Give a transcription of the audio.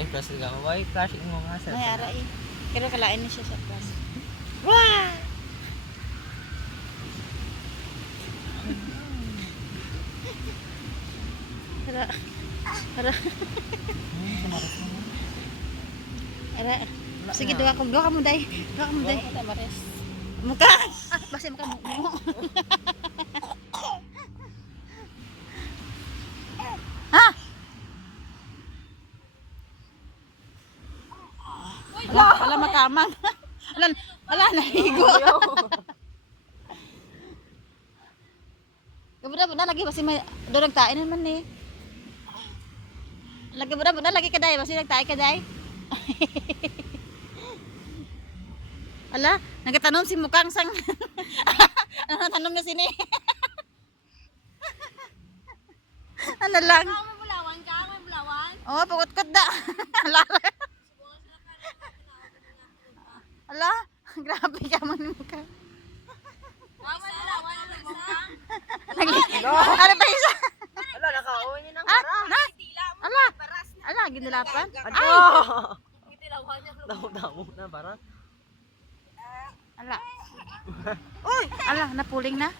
Ay, plus ka mo. Ay, flashing mo nga sir. Ay, ara eh. Pero kalain na siya sa class. Wah! Ara. Ara. Ara. Sige, duha ka mo, day. Duha ka mo, day. Muka! Ah, basta muka mo. Ha? Wala makamang. Wala nahigo. Buda lagi basi may dorog tain naman eh. Lagi buda lagi kaday basi nagtae kaday. Ala, nagatanom si mukang sang. Ano tanom na sini? Ano lang? May bulawan ka? May bulawan? Oh, pagkot da. Ala. Ala, grabe ka man ni mukha. May bulawan na Ano pa isa? Ala, nakauwi niya ng Ah, para. na? Ala, ginulapan. Ay, Damo na para. ala. Uy, ala, napuling na.